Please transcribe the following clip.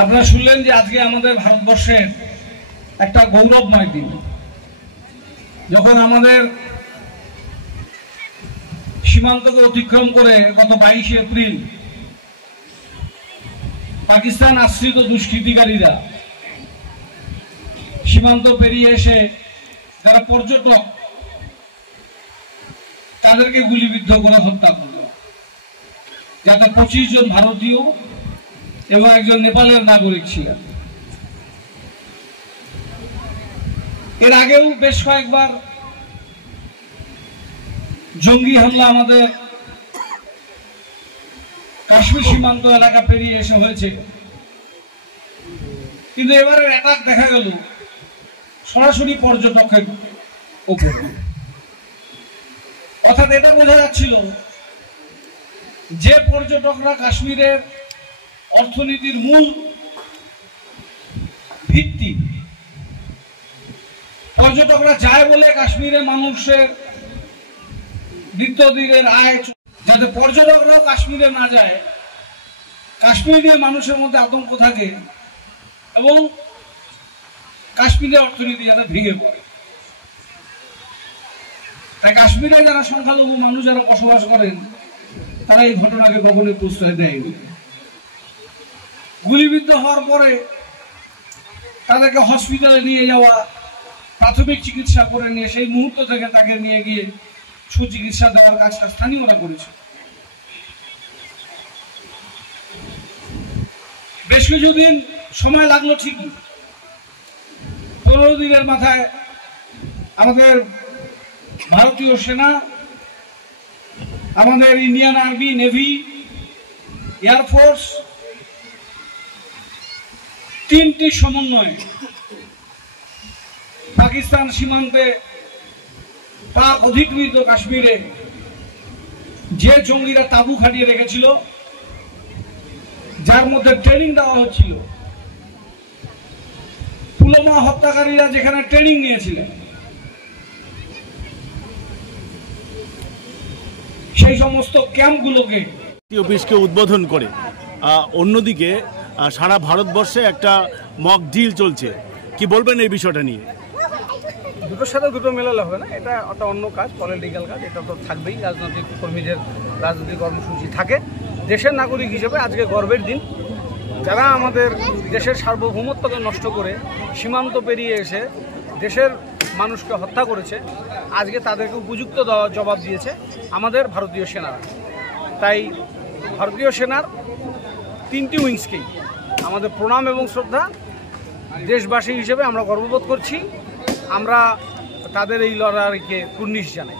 আপনারা শুনলেন যে আজকে আমাদের ভারতবর্ষের একটা গৌরবময় দিন, যখন আমাদের সীমান্তকে অতিক্রম করে গত 22 এপ্রিল পাকিস্তান আশ্রিত দুষ্কৃতিকারীরা সীমান্ত পেরিয়ে এসে যারা পর্যটক তাদেরকে গুলিবিদ্ধ করে হত্যা করল, যাতে 25 জন ভারতীয় এবং একজন নেপালের নাগরিক ছিলেন। এর আগেও বেশ কয়েকবার জঙ্গি হামলা আমাদের কাশ্মীর সীমান্ত এলাকা পেরিয়ে এসে হয়েছে, কিন্তু এবারের অ্যাটাক দেখা গেল সরাসরি পর্যটকের উপরে। অর্থাৎ এটা বোঝা যাচ্ছিল যে পর্যটকরা কাশ্মীরের অর্থনীতির মূল ভিত্তি, পর্যটকরা যায় বলে কাশ্মীরের মানুষের নিত্যদিনের আয়, যাতে পর্যটকরাও কাশ্মীরে না যায়, কাশ্মীরের মানুষের মধ্যে আতঙ্ক থাকে এবং কাশ্মীরের অর্থনীতি যাতে ভেঙে পড়ে। তাই কাশ্মীরে যারা সংখ্যালঘু মানুষ যারা বসবাস করেন তারা এই ঘটনাকে কখনোই প্রশ্রয় দেয়নি। গুলিবিদ্ধ হওয়ার পরে তাদেরকে হসপিটালে নিয়ে যাওয়া, প্রাথমিক চিকিৎসা করে নিয়ে সেই মুহূর্ত থেকে তাকে নিয়ে গিয়ে সুচিকিৎসা দেওয়ার কাজটা স্থানীয়রা করেছে। বেশ কিছুদিন সময় লাগলো ঠিকই, 15 দিনের মাথায় আমাদের ভারতীয় সেনা, আমাদের ইন্ডিয়ান আর্মি, নেভি, এয়ারফোর্স, তিনটি সমন্বয়ে পাকিস্তান সীমান্তে পাক অধিকৃত কাশ্মীরে যে জঙ্গিরা তাঁবু খাটিয়ে রেখেছিল, যার মধ্যে ট্রেনিং দেওয়া হচ্ছিল, পুলওয়ামা হত্যাকারীরা যেখানে ট্রেনিং নিয়েছিলেন, সেই সমস্ত ক্যাম্পগুলোকে অফিসকে উদ্বোধন করে অন্যদিকে সারা ভারতবর্ষে একটা মক ডিল চলছে, কি বলবেন এই বিষয়টা নিয়ে? দুটোর সাথে দুটো মেলালে হবে না, এটা একটা অন্য কাজ, পলিটিক্যাল কাজ, এটা তো থাকবেই। রাজনৈতিক কর্মীদের রাজনৈতিক কর্মসূচি থাকে। দেশের নাগরিক হিসেবে আজকে গর্বের দিন। যারা আমাদের দেশের সার্বভৌমত্বকে নষ্ট করে সীমান্ত পেরিয়ে এসে দেশের মানুষকে হত্যা করেছে, আজকে তাদেরকে উপযুক্ত জবাব দিয়েছে আমাদের ভারতীয় সেনারা। তাই ভারতীয় সেনার 3টি উইংসকেই আমাদের প্রণাম এবং শ্রদ্ধা। দেশবাসী হিসেবে আমরা গর্ববোধ করছি, আমরা তাদের এই লড়াইকে কুর্নিশ জানাই।